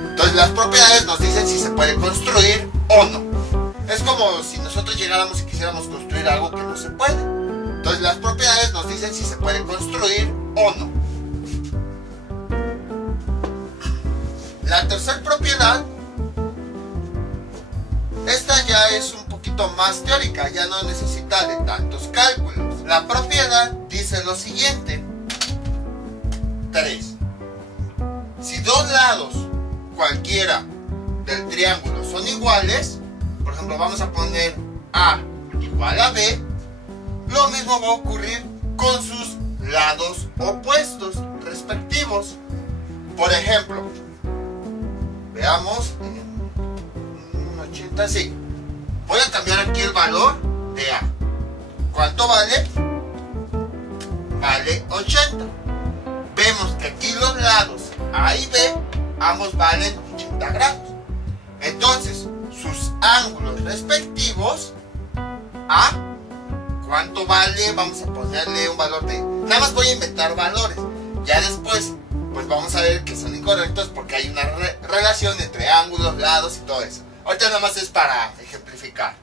Entonces las propiedades nos dicen si se puede construir o no. Es como si nosotros llegáramos y quisiéramos construir algo que no se puede. Entonces las propiedades nos dicen si se puede construir o no. La tercera propiedad, esta ya es un poquito más teórica, ya no necesita de tantos cálculos. La propiedad dice lo siguiente: 3. Si dos lados cualquiera del triángulo son iguales, por ejemplo vamos a poner A igual a B, lo mismo va a ocurrir con sus lados opuestos respectivos. Por ejemplo, veamos en 80, sí. Voy a cambiar aquí el valor de A. ¿Cuánto vale? Vale 80. Vemos que aquí los lados A y B, ambos valen 80 grados. Entonces, sus ángulos respectivos, A, ¿cuánto vale? Vamos a ponerle un valor de... Nada más voy a inventar valores. Ya después, pues vamos a ver que son incorrectos porque hay una relación entre ángulos, lados y todo eso. Ahorita nada más es para ejemplificar.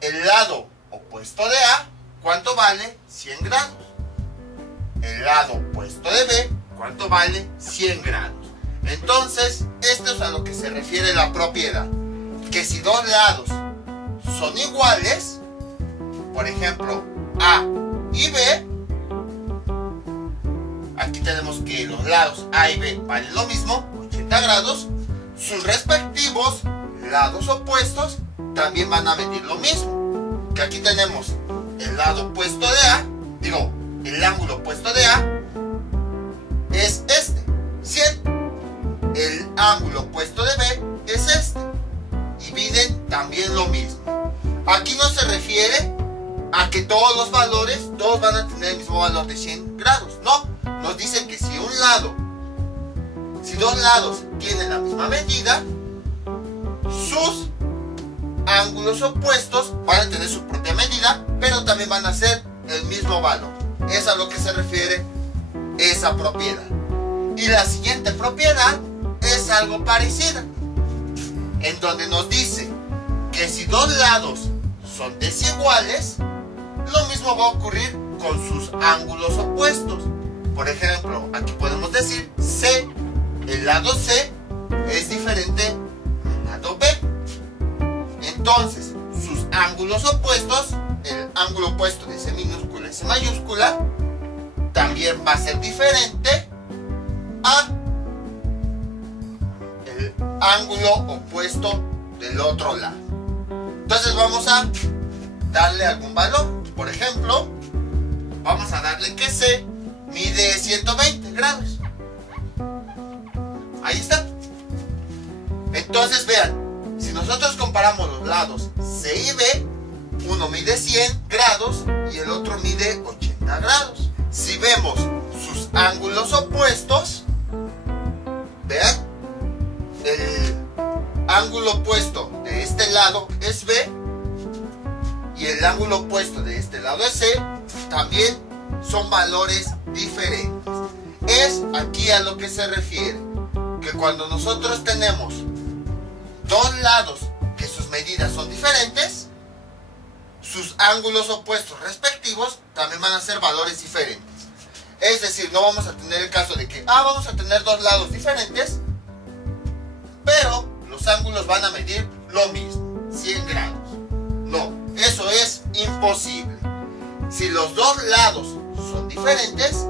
El lado opuesto de A, ¿cuánto vale? 100 grados. El lado opuesto de B, ¿cuánto vale? 100 grados. Entonces, esto es a lo que se refiere la propiedad. Que si dos lados son iguales, por ejemplo, A y B, aquí tenemos que los lados A y B valen lo mismo, 80 grados, sus respectivos lados opuestos también van a medir lo mismo. Que aquí tenemos el lado opuesto de A, el ángulo opuesto de A es este, 100. El ángulo opuesto de B es este. Y miden también lo mismo. Aquí no se refiere a que todos los valores, todos van a tener el mismo valor de 100 grados. No, nos dicen que si dos lados tienen la misma medida, sus ángulos opuestos van a tener su propia medida, pero también van a ser el mismo valor. Es a lo que se refiere esa propiedad. Y la siguiente propiedad es algo parecida, en donde nos dice que si dos lados son desiguales, lo mismo va a ocurrir con sus ángulos opuestos. Por ejemplo, aquí podemos decir C, el lado C es diferente al lado B. Entonces, sus ángulos opuestos, el ángulo opuesto de C minúscula y C mayúscula, también va a ser diferente a ángulo opuesto del otro lado. Entonces vamos a darle algún valor. Por ejemplo, vamos a darle que C mide 120 grados. Ahí está. Entonces vean, si nosotros comparamos los lados C y B, uno mide 100 grados y el otro mide 80 grados. Si vemos sus ángulos opuestos, vean, el ángulo opuesto de este lado es B y el ángulo opuesto de este lado es C, también son valores diferentes. Es aquí a lo que se refiere, que cuando nosotros tenemos dos lados que sus medidas son diferentes, sus ángulos opuestos respectivos también van a ser valores diferentes. Es decir, no vamos a tener el caso de que vamos a tener dos lados diferentes, pero los ángulos van a medir lo mismo, 100 grados. No, eso es imposible. Si los dos lados son diferentes,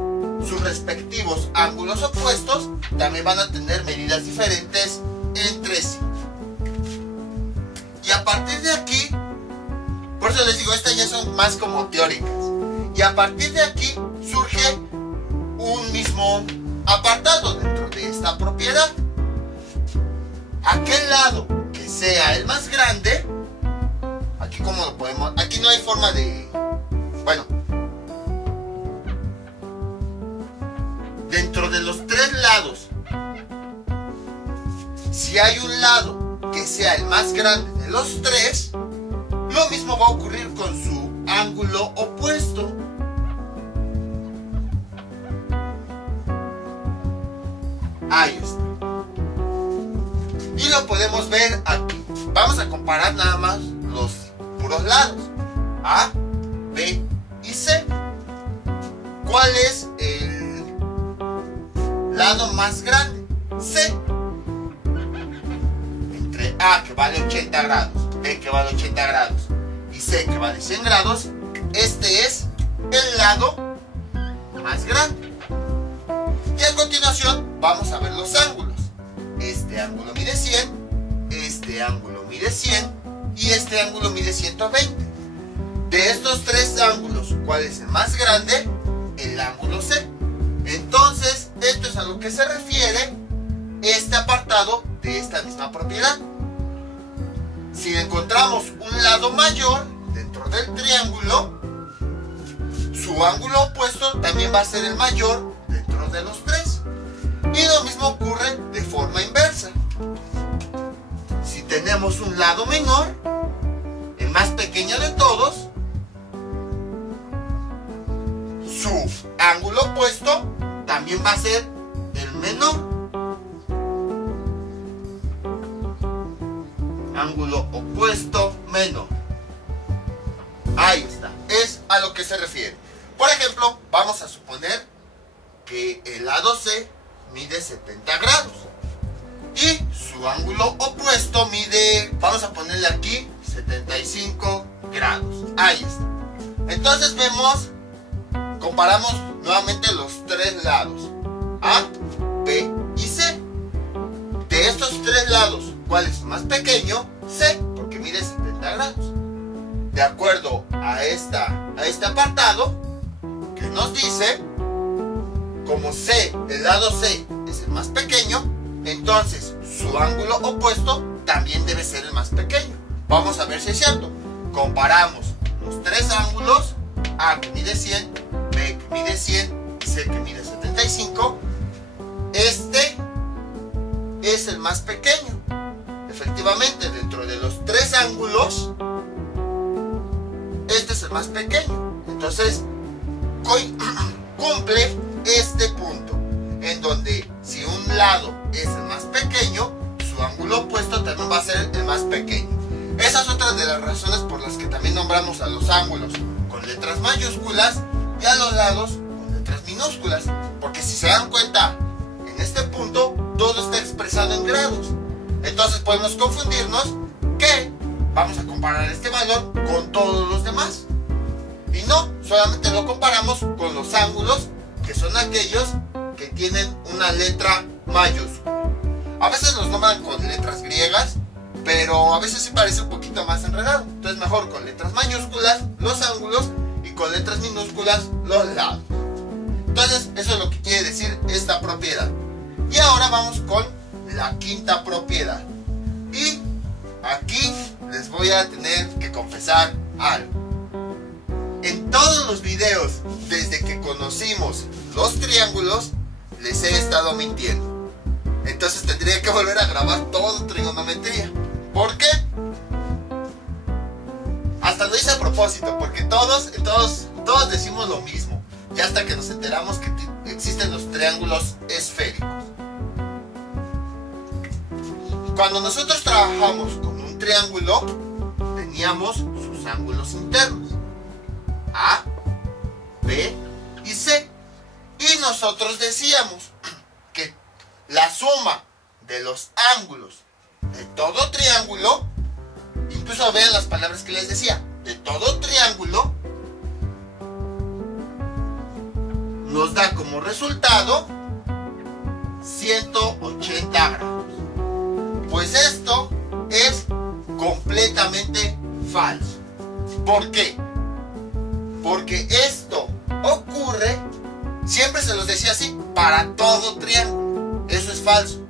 sus respectivos ángulos opuestos también van a tener medidas diferentes entre sí. Y a partir de aquí, por eso les digo, estas ya son más como teóricas. Y a partir de aquí surge un mismo apartado dentro de esta propiedad. Aquel lado que sea el más grande, aquí como lo podemos, aquí no hay forma de, bueno, dentro de los tres lados, si hay un lado que sea el más grande de los tres, lo mismo va a ocurrir con su ángulo opuesto. Ahí está. Y lo podemos ver aquí. Vamos a comparar nada más los puros lados, A, B y C. ¿Cuál es el lado más grande? C. Entre A, que vale 80 grados, B, que vale 80 grados, y C, que vale 100 grados, este es el lado más grande. Y a continuación vamos a ver los ángulos. Este ángulo mide 100, este ángulo mide 100 y este ángulo mide 120. De estos tres ángulos, ¿cuál es el más grande? El ángulo C. Entonces, esto es a lo que se refiere este apartado de esta misma propiedad. Si encontramos un lado mayor dentro del triángulo, su ángulo opuesto también va a ser el mayor dentro de los tres. Y lo mismo ocurre de forma inversa. Si tenemos un lado menor, el más pequeño de todos, su ángulo opuesto también va a ser el menor. Ángulo opuesto menor. Ahí está. Es a lo que se refiere. Por ejemplo, vamos a suponer que el lado C mide 70 grados y su ángulo opuesto mide, vamos a ponerle aquí 75 grados. Ahí está. Entonces vemos, comparamos nuevamente los tres lados, A, B y C. De estos tres lados, ¿cuál es más pequeño? C, porque mide 70 grados. De acuerdo a este apartado que nos dice, como C, el lado C es el más pequeño, entonces su ángulo opuesto también debe ser el más pequeño. Vamos a ver si es cierto. Comparamos los tres ángulos, A que mide 100, B que mide 100 y C que mide 75. Este es el más pequeño. Efectivamente, dentro de los tres ángulos, este es el más pequeño. Entonces, cumple este punto, en donde si un lado es el más pequeño, su ángulo opuesto también va a ser el más pequeño. Esa es otra de las razones por las que también nombramos a los ángulos con letras mayúsculas y a los lados con letras minúsculas, porque si se dan cuenta, en este punto todo está expresado en grados. Entonces podemos confundirnos que vamos a comparar este valor con todos los demás. Y no, solamente lo comparamos con los ángulos, que son aquellos que tienen una letra mayúscula. A veces los nombran con letras griegas, pero a veces sí parece un poquito más enredado. Entonces mejor con letras mayúsculas los ángulos y con letras minúsculas los lados. Entonces eso es lo que quiere decir esta propiedad. Y ahora vamos con la quinta propiedad. Y aquí les voy a tener que confesar algo. En todos los videos, desde que conocimos los triángulos, les he estado mintiendo. Entonces tendría que volver a grabar todo trigonometría. ¿Por qué? Hasta lo hice a propósito, porque todos decimos lo mismo. Y hasta que nos enteramos que existen los triángulos esféricos. Cuando nosotros trabajamos con un triángulo, teníamos sus ángulos internos, A, B y C. Y nosotros decíamos que la suma de los ángulos de todo triángulo, incluso vean las palabras que les decía, de todo triángulo, nos da como resultado 180 grados. Pues esto es completamente falso. ¿Por qué? Porque esto ocurre, siempre se los decía así, para todo triángulo. Eso es falso.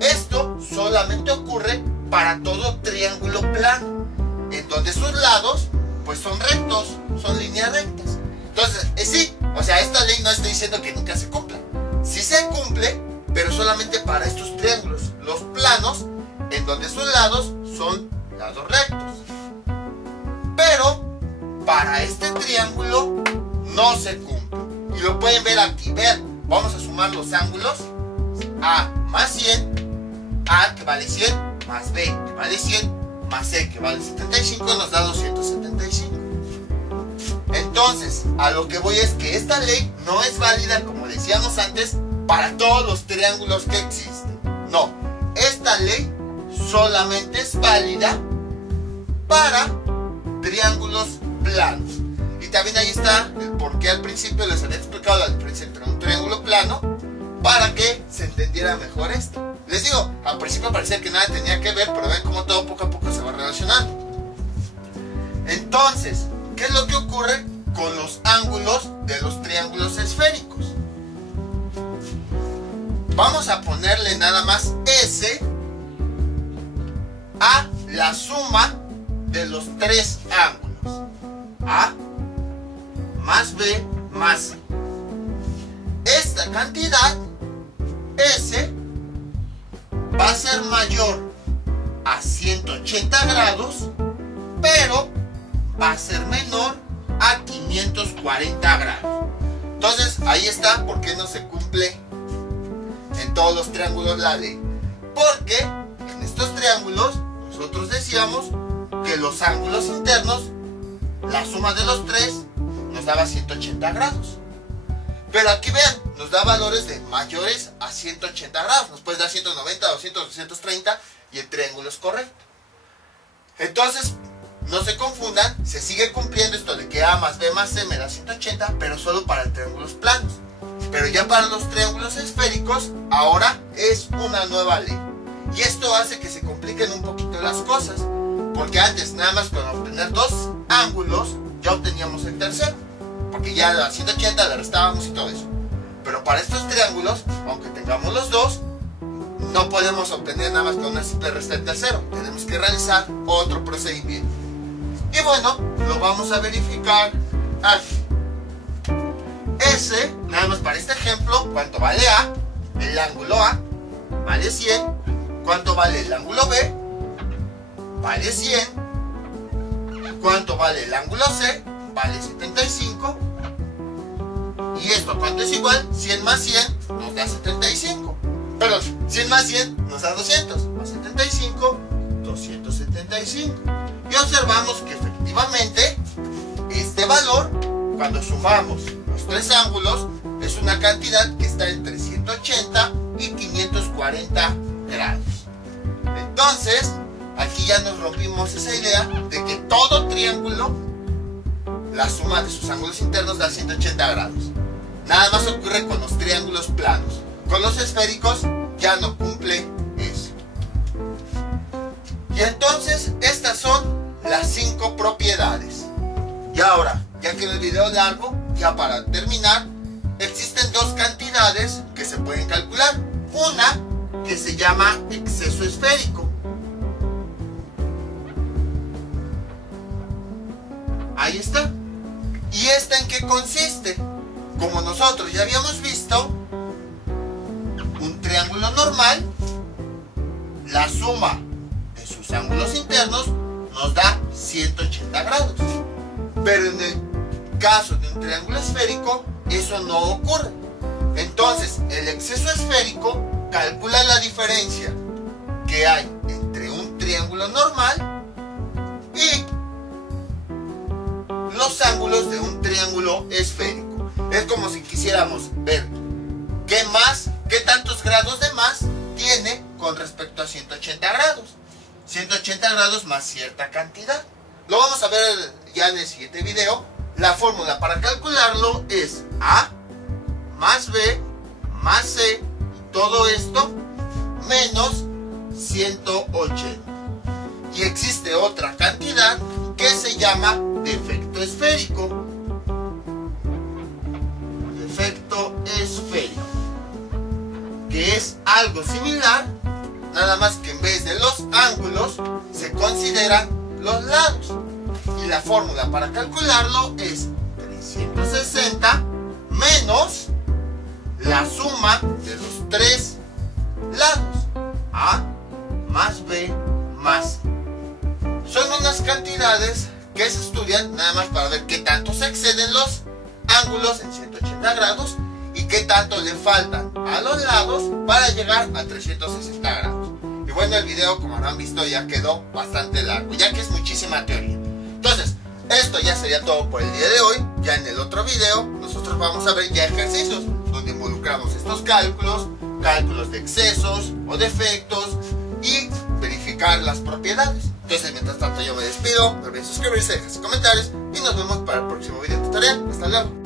Esto solamente ocurre para todo triángulo plano, en donde sus lados pues son rectos, son líneas rectas. Entonces, sí, o sea, esta ley no está diciendo que nunca se cumpla. Sí se cumple, pero solamente para estos triángulos, los planos, en donde sus lados son lados rectos. Pero para este triángulo no se cumple. Y lo pueden ver aquí. Vean, vamos a sumar los ángulos. A más 100, A que vale 100, más B que vale 100, más C que vale 75, nos da 275. Entonces, a lo que voy es que esta ley no es válida, como decíamos antes, para todos los triángulos que existen. No, esta ley solamente es válida para triángulos planos. Y también ahí está el por qué al principio les había explicado la diferencia entre un triángulo plano, para que se entendiera mejor esto. Les digo, al principio parecía que nada tenía que ver, pero ven cómo todo poco a poco se va relacionando. Entonces, ¿qué es lo que ocurre con los ángulos de los triángulos esféricos? Vamos a ponerle nada más S a la suma de los tres ángulos, A más B más C. Esta cantidad, S, va a ser mayor a 180 grados, pero va a ser menor a 540 grados. Entonces, ahí está por qué no se cumple en todos los triángulos la ley. Porque en estos triángulos nosotros decíamos que los ángulos internos, la suma de los tres, nos daba 180 grados. Pero aquí vean, nos da valores de mayores a 180 grados. Nos puede dar 190, 200, 230 y el triángulo es correcto. Entonces, no se confundan, se sigue cumpliendo esto de que A más B más C me da 180, pero solo para triángulos planos. Pero ya para los triángulos esféricos, ahora es una nueva ley. Y esto hace que se compliquen un poquito las cosas. Porque antes, nada más con obtener dos ángulos, ya obteníamos el tercero. Porque ya a 180 le restábamos y todo eso. Pero para estos triángulos, aunque tengamos los dos, no podemos obtener nada más con una simple resta del tercero. Tenemos que realizar otro procedimiento. Y bueno, lo vamos a verificar aquí. S, nada más para este ejemplo, ¿cuánto vale A? El ángulo A vale 100. ¿Cuánto vale el ángulo B? Vale 100. ¿Cuánto vale el ángulo C? Vale 75. ¿Y esto cuánto es igual? 100 más 100 nos da 75. Perdón, 100 más 100 nos da 200. Más 75, 275. Y observamos que efectivamente este valor, cuando sumamos los tres ángulos, es una cantidad que está entre 180 y 540 grados. Entonces, aquí ya nos rompimos esa idea de que todo triángulo, la suma de sus ángulos internos da 180 grados. Nada más ocurre con los triángulos planos. Con los esféricos ya no cumple eso. Y entonces estas son las 5 propiedades. Y ahora, ya que el video es largo, ya para terminar, existen dos cantidades que se pueden calcular. Una que se llama exceso esférico. Ahí está. ¿Y esta en qué consiste? Como nosotros ya habíamos visto, un triángulo normal, la suma de sus ángulos internos nos da 180 grados. Pero en el caso de un triángulo esférico, eso no ocurre. Entonces, el exceso esférico calcula la diferencia que hay entre un triángulo normal y los ángulos de un triángulo esférico. Es como si quisiéramos ver qué tantos grados de más tiene con respecto a 180 grados. 180 grados más cierta cantidad. Lo vamos a ver ya en el siguiente video. La fórmula para calcularlo es A más B más C, todo esto menos 180. Y existe otra cantidad que se llama defecto esférico. Defecto esférico, que es algo similar, nada más que en vez de los ángulos se consideran los lados. Y la fórmula para calcularlo es 360 menos la suma de los tres lados, A más B más C. Son unas cantidades que se estudian nada más para ver qué tanto se exceden los ángulos en 180 grados y qué tanto le faltan a los lados para llegar a 360 grados. Y bueno, el video, como habrán visto, ya quedó bastante largo, ya que es muchísima teoría. Entonces, esto ya sería todo por el día de hoy. Ya en el otro video nosotros vamos a ver ya ejercicios donde involucramos estos cálculos de excesos o defectos y verificar las propiedades. Entonces, mientras tanto, yo me despido. No olviden suscribirse, dejar sus comentarios y nos vemos para el próximo video tutorial. Hasta luego.